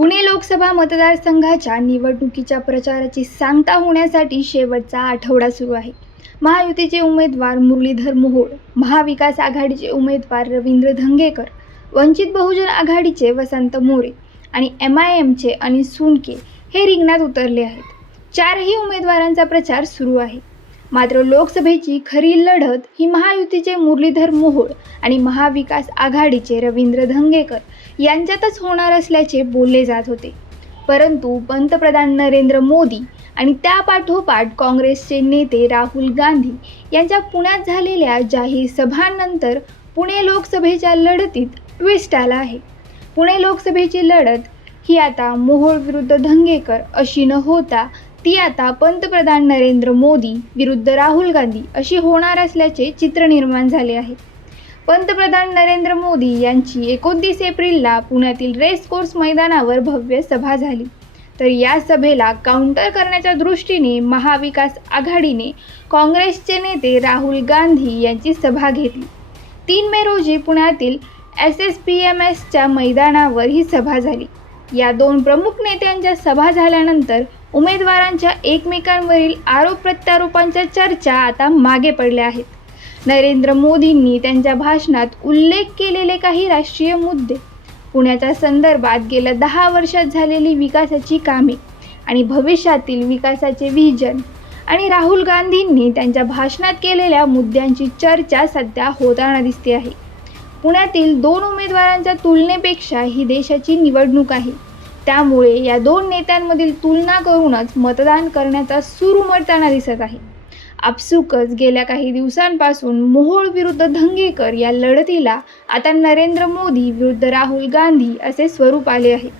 पुणे लोकसभा मतदारसंघाच्या निवडणुकीच्या प्रचाराची सांगता होण्यासाठी शेवटचा आठवडा सुरू आहे. महायुतीचे उमेदवार मुरलीधर मोहोळ महाविकास आघाडीचे उमेदवार रवींद्र धंगेकर वंचित बहुजन आघाडीचे वसंत मोरे आणि एम आय एमचे अनिल सुनके हे रिंगणात उतरले आहेत. चारही उमेदवारांचा प्रचार सुरू आहे. मात्र लोकसभेची खरी लढत ही महायुतीचे मुरलीधर मोहोळ आणि महाविकास आघाडीचे रवींद्र धंगेकर यांच्यातच होणार असल्याचे बोलले जात होते. परंतु पंतप्रधान नरेंद्र मोदी आणि त्यापाठोपाठ काँग्रेसचे नेते राहुल गांधी यांच्या पुण्यात झालेल्या जाहीर सभांनंतर पुणे लोकसभेच्या लढतीत ट्विस्ट आला आहे. पुणे लोकसभेची लढत ही आता मोहोळ विरुद्ध धंगेकर अशी न होता ती आता पंतप्रधान नरेंद्र मोदी विरुद्ध राहुल गांधी अशी होणार असल्याचे चित्र निर्माण झाले आहे. पंतप्रधान नरेंद्र मोदी यांची एकोणतीस एप्रिलला पुण्यातील रेस कोर्स मैदानावर भव्य सभा झाली. तर या सभेला काउंटर करण्याच्या दृष्टीने महाविकास आघाडीने काँग्रेसचे नेते राहुल गांधी यांची सभा घेतली. तीन मे रोजी पुण्यातील एस एस पी एम एसच्या मैदानावर ही सभा झाली. या दोन प्रमुख नेत्यांच्या सभा झाल्यानंतर उमेदवारांच्या एकमेकांवरील आरोप प्रत्यारोपांच्या चर्चा आता मागे पडल्या आहेत. नरेंद्र मोदींनी त्यांच्या भाषणात उल्लेख केलेले काही राष्ट्रीय मुद्दे पुण्याच्या संदर्भात गेल्या दहा वर्षात झालेली विकासाची कामे आणि भविष्यातील विकासाचे विजन आणि राहुल गांधींनी त्यांच्या भाषणात केलेल्या मुद्द्यांची चर्चा सध्या होताना दिसते आहे. पुण्यातील दोन उमेदवारांच्या तुलनेपेक्षा ही देशाची निवडणूक आहे. त्यामुळे या दोन नेत्यांमधील तुलना करूनच मतदान करण्याचा सूर उमटताना दिसत आहे. आपसुकच गेल्या काही दिवसांपासून मोहोळ विरुद्ध धंगेकर या लढतीला आता नरेंद्र मोदी विरुद्ध राहुल गांधी असे स्वरूप आले आहे.